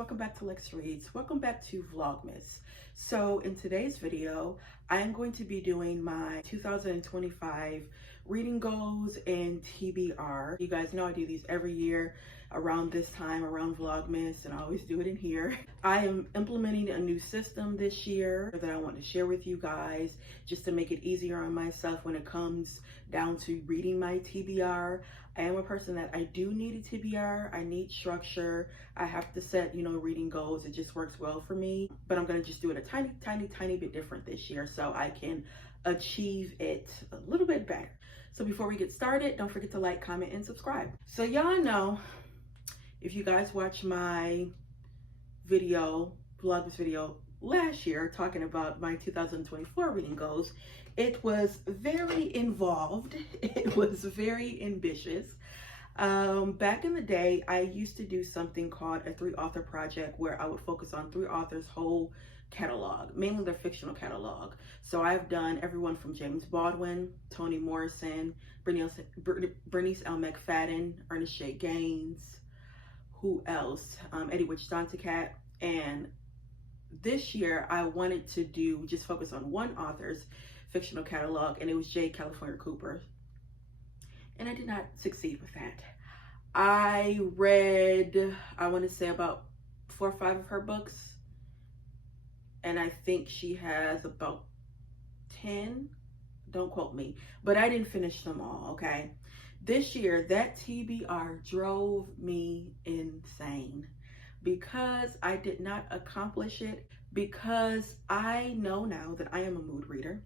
welcome back to Lex Reads. Welcome back to Vlogmas. So in today's video, I am going to be doing my 2025 reading goals and TBR. You guys know I do these every year around this time, around Vlogmas, and I always do it in here. I am implementing a new system this year that I want to share with you guys just to make it easier on myself when it comes down to reading my TBR. I am a person that I do need a TBR. I need structure. I have to set, reading goals. It just works well for me. But I'm going to just do it a tiny bit different this year so I can achieve it a little bit better. So before we get started, don't forget to like, comment, and subscribe. So y'all know, if you guys watch my Vlogmas video last year talking about my 2024 reading goals, it was very involved. It was very ambitious. Back in the day, I used to do something called a 3-author project where I would focus on 3 authors' whole catalog, mainly their fictional catalog. So I've done everyone from James Baldwin, Toni Morrison, Bernice L. McFadden, Ernest J. Gaines, who else? Eddie Cat. And this year I wanted to just focus on one author's fictional catalog, and it was J. California Cooper. And I did not succeed with that. I read, I want to say about 4 or 5 of her books, and I think she has about 10, don't quote me, but I didn't finish them all, okay? This year, that TBR drove me insane because I did not accomplish it, because I know now that I am a mood reader.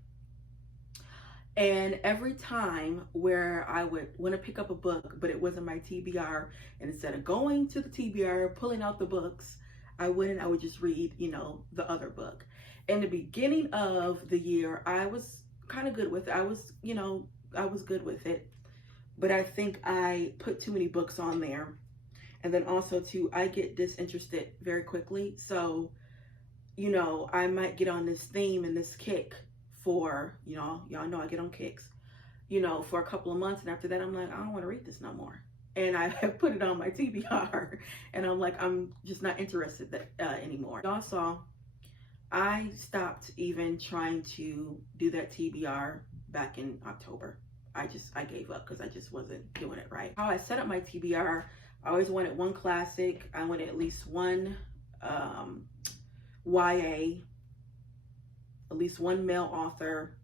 And every time where I would want to pick up a book, but it wasn't my TBR, and instead of going to the TBR, pulling out the books, I would just read, the other book. In the beginning of the year, I was kind of good with it. I was good with it. But I think I put too many books on there. And then also too, I get disinterested very quickly. So, I might get on this theme and this kick for, y'all know I get on kicks, for a couple of months. And after that, I'm like, I don't want to read this no more. And I have put it on my TBR, and I'm like, I'm just not interested anymore. Y'all saw, I stopped even trying to do that TBR back in October. I gave up because I just wasn't doing it right. How I set up my TBR, I always wanted one classic. I wanted at least one YA, at least one male author,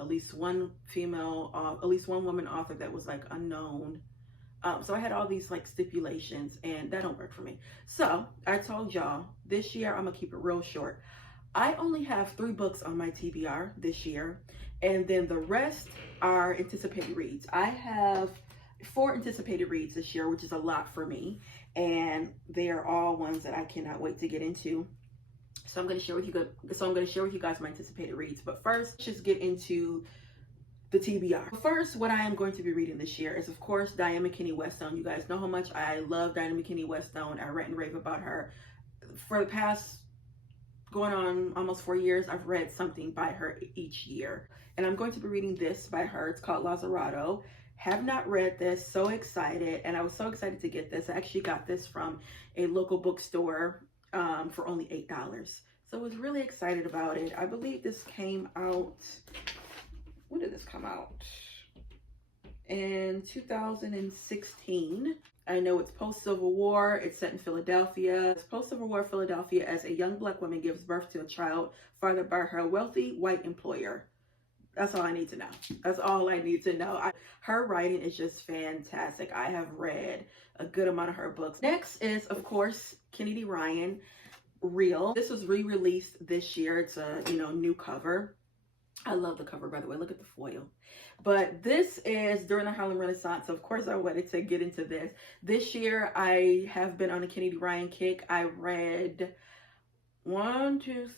at least one female, at least one woman author that was like unknown. So I had all these like stipulations, and that don't work for me. So I told y'all this year I'm gonna keep it real short. I only have 3 books on my TBR this year, and then the rest are anticipated reads. I have 4 anticipated reads this year, which is a lot for me, and they are all ones that I cannot wait to get into. So I'm going to share with you guys my anticipated reads. But first, just get into the TBR. First, what I am going to be reading this year is, of course, Diane McKinney Westone. You guys know how much I love Diane McKinney Westone. I rant and rave about her. For the past going on almost 4 years, I've read something by her each year. And I'm going to be reading this by her. It's called Lazzarato. Have not read this, so excited. And I was so excited to get this. I actually got this from a local bookstore for only $8. So I was really excited about it. I believe this came out, when did this come out? In 2016. I know it's post-Civil War. It's set in Philadelphia. It's post-Civil War Philadelphia as a young Black woman gives birth to a child fathered by her wealthy white employer. That's all I need to know. That's all I need to know. Her writing is just fantastic. I have read a good amount of her books. Next is, of course, Kennedy Ryan, Real. This was re-released this year. It's a, new cover. I love the cover, by the way. Look at the foil. But this is during the Harlem Renaissance. So of course, I wanted to get into this. This year, I have been on a Kennedy Ryan kick. I read 5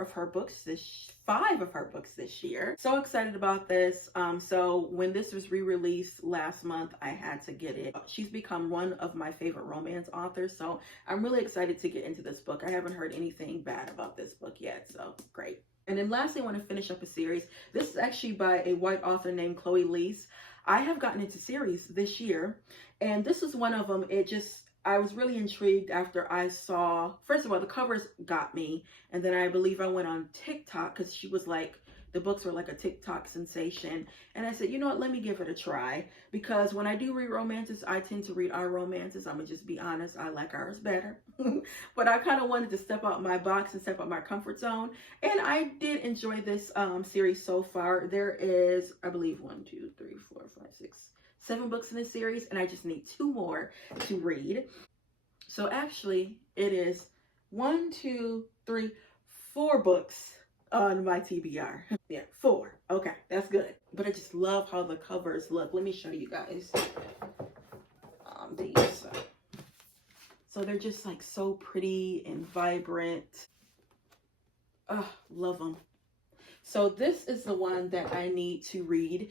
of her books this year. So excited about this. So when this was re-released last month, I had to get it. She's become one of my favorite romance authors, so I'm really excited to get into this book. I haven't heard anything bad about this book yet, so great. And then lastly, I want to finish up a series. This is actually by a white author named Chloe Leese. I have gotten into series this year, and this is one of them. I was really intrigued after I saw, first of all, the covers got me. And then I believe I went on TikTok because she was like, the books were like a TikTok sensation. And I said, you know what, let me give it a try. Because when I do read romances, I tend to read our romances. I'm going to just be honest, I like ours better. But I kind of wanted to step out my box and step out my comfort zone. And I did enjoy this series so far. There is, I believe, 1, 2, 3, 4, 5, 6, 7 books in this series. And I just need 2 more to read. So actually, it is 1, 2, 3, 4 books on my TBR. Yeah, 4. Okay, that's good. But I just love how the covers look. Let me show you guys these. So they're just like so pretty and vibrant. Oh, love them. So this is the one that I need to read.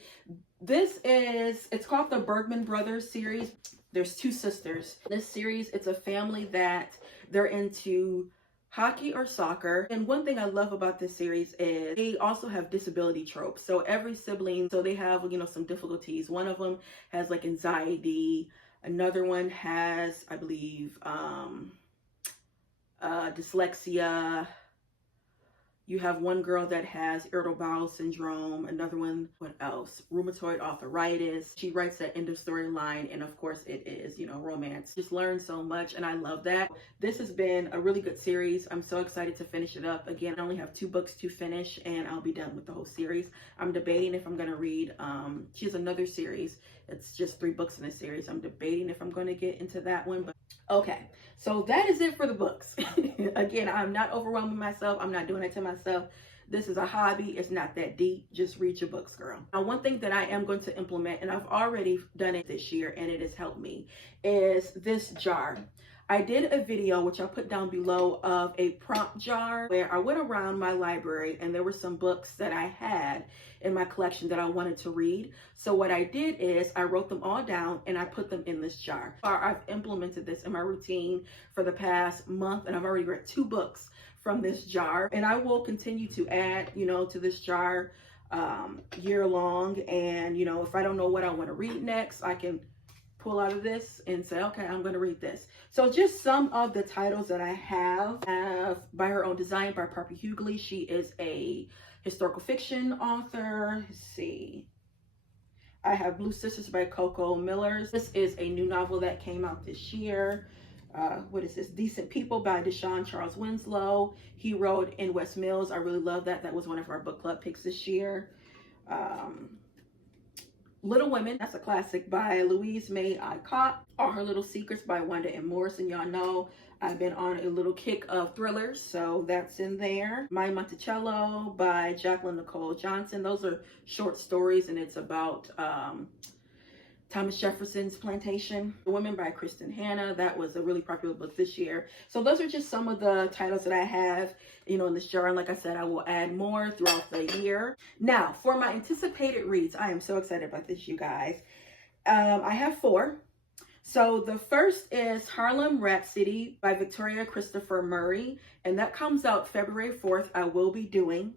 It's called the Bergman Brothers series. There's 2 sisters. This series, it's a family that they're into hockey or soccer. And one thing I love about this series is they also have disability tropes. So every sibling, so they have, some difficulties. One of them has like anxiety. Another one has, I believe, dyslexia. You have one girl that has irritable bowel syndrome, another one, what else? Rheumatoid arthritis. She writes that end of storyline, and of course it is, romance. Just learn so much, and I love that. This has been a really good series. I'm so excited to finish it up. Again, I only have 2 books to finish, and I'll be done with the whole series. I'm debating if I'm going to read, she has another series. It's just 3 books in this series. I'm debating if I'm going to get into that one, but okay. So that is it for the books. Again, I'm not overwhelming myself. I'm not doing it to myself. This is a hobby. It's not that deep. Just read your books, girl. Now, one thing that I am going to implement, and I've already done it this year, and it has helped me, is this jar. I did a video, which I'll put down below, of a prompt jar where I went around my library and there were some books that I had in my collection that I wanted to read. So what I did is I wrote them all down and I put them in this jar. I've implemented this in my routine for the past month, and I've already read 2 books from this jar. And I will continue to add, to this jar year long. And, if I don't know what I want to read next, I can pull out of this and say, okay, I'm going to read this. So just some of the titles that I have By Her Own Design by Poppy Hughley. She is a historical fiction author. Let's see. I have Blue Sisters by Coco Millers. This is a new novel that came out this year. What is this? Decent People by Deshaun Charles Winslow. He wrote In West Mills. I really love that. That was one of our book club picks this year. Little Women, that's a classic, by Louise May Alcott. All Her Little Secrets by Wanda M. Morrison. Y'all know I've been on a little kick of thrillers, so that's in there. My Monticello by Jacqueline Nicole Johnson. Those are short stories, and it's about Thomas Jefferson's plantation. The Women by Kristen Hanna. That was a really popular book this year. So those are just some of the titles that I have, in this jar. And like I said, I will add more throughout the year. Now, for my anticipated reads, I am so excited about this, you guys. I have 4. So the first is Harlem Rhapsody by Victoria Christopher Murray. And that comes out February 4th. I will be doing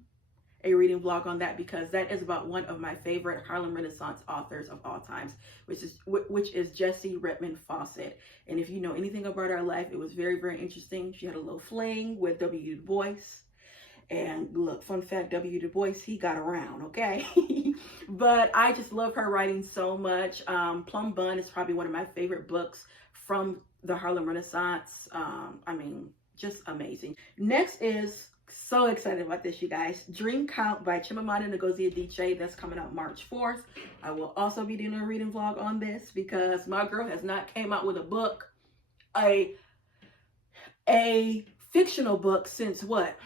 a reading vlog on that because that is about one of my favorite Harlem Renaissance authors of all times, which is Jessie Redmond Fawcett. And if you know anything about her life, it was very, very interesting. She had a little fling with W. Du Bois. And look, fun fact, W. Du Bois, he got around, okay? But I just love her writing so much. Plum Bun is probably one of my favorite books from the Harlem Renaissance. Just amazing. Next is, so excited about this, you guys, Dream Count by Chimamanda Ngozi Adichie. That's coming out March 4th. I will also be doing a reading vlog on this because my girl has not came out with a book, a fictional book since what?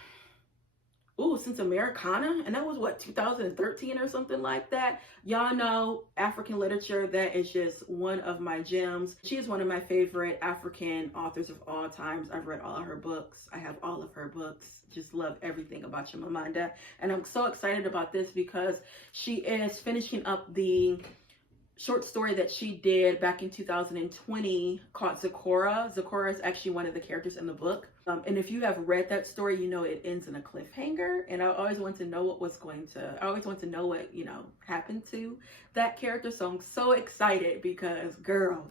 Since Americana, and that was what, 2013 or something like that. Y'all know African literature, that is just one of my gems. She is one of my favorite African authors of all times. I've read all of her books. I have all of her books. Just love everything about Chimamanda. And I'm so excited about this because she is finishing up the short story that she did back in 2020 called Zecora. Zecora is actually one of the characters in the book. And if you have read that story, you know it ends in a cliffhanger. And I always want to know what happened to that character. So I'm so excited because, girl,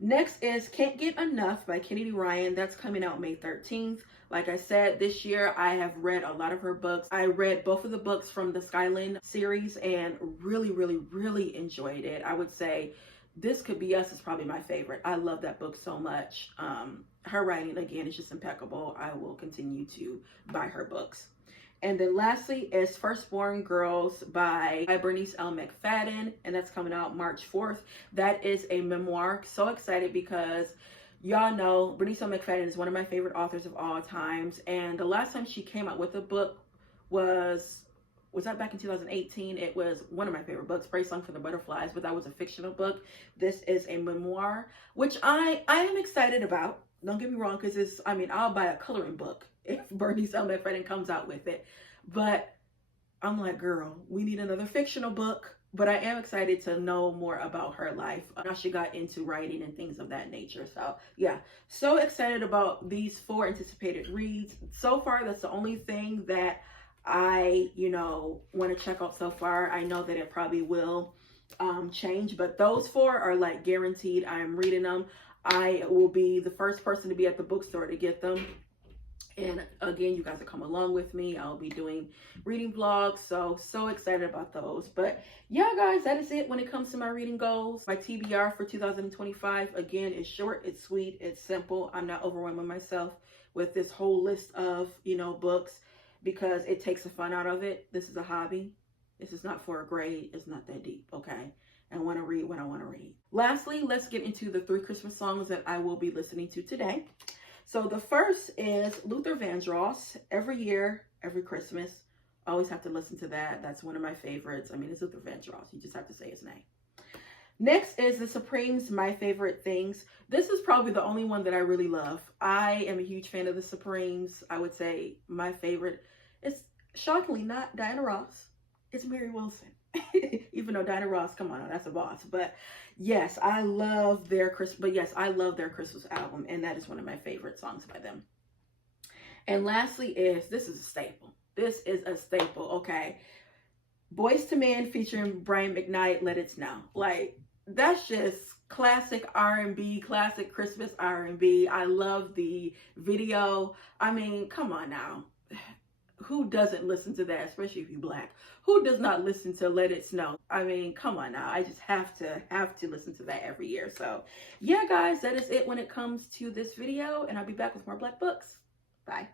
Next is Can't Get Enough by Kennedy Ryan. That's coming out May 13th. Like I said, this year I have read a lot of her books. I read both of the books from the Skyland series and really enjoyed it. I would say This Could Be Us is probably my favorite. I love that book so much. Her writing, again, is just impeccable. I will continue to buy her books. And then lastly is Firstborn Girls by Bernice L. McFadden, and that's coming out March 4th. That is a memoir. So excited because y'all know Bernice L. McFadden is one of my favorite authors of all times. And the last time she came out with a book was that back in 2018. It was one of my favorite books, Praise Song for the Butterflies, but that was a fictional book. This is a memoir, which I am excited about. Don't get me wrong, because I'll buy a coloring book if Bernice L. McFadden comes out with it. But I'm like, girl, we need another fictional book. But I am excited to know more about her life, how she got into writing and things of that nature. So yeah, so excited about these 4 anticipated reads. So far, that's the only thing that I, want to check out so far. I know that it probably will change, but those 4 are like guaranteed. I am reading them. I will be the first person to be at the bookstore to get them. And again, you guys will come along with me. I'll be doing reading vlogs. So excited about those. But yeah, guys, that is it when it comes to my reading goals. My TBR for 2025, again, is short, it's sweet, it's simple. I'm not overwhelming myself with this whole list of, books, because it takes the fun out of it. This is a hobby. This is not for a grade. It's not that deep, okay? I want to read when I want to read. Lastly, let's get into the 3 Christmas songs that I will be listening to today. So the first is Luther Vandross, Every Year, Every Christmas. I always have to listen to that. That's one of my favorites. It's Luther Vandross. You just have to say his name. Next is The Supremes, My Favorite Things. This is probably the only one that I really love. I am a huge fan of The Supremes. I would say my favorite is shockingly not Diana Ross. It's Mary Wilson. Even though Diana Ross, come on, that's a boss. But yes, I love their Christmas album, and that is one of my favorite songs by them. And lastly this is a staple. This is a staple, okay? Boyz II Men featuring Brian McKnight, Let It Snow. Like, that's just classic R&B, classic Christmas R&B. I love the video. Come on now. Who doesn't listen to that, especially if you're Black? Who does not listen to Let It Snow? Come on now. I just have to listen to that every year. So yeah, guys, that is it when it comes to this video, and I'll be back with more Black books. Bye.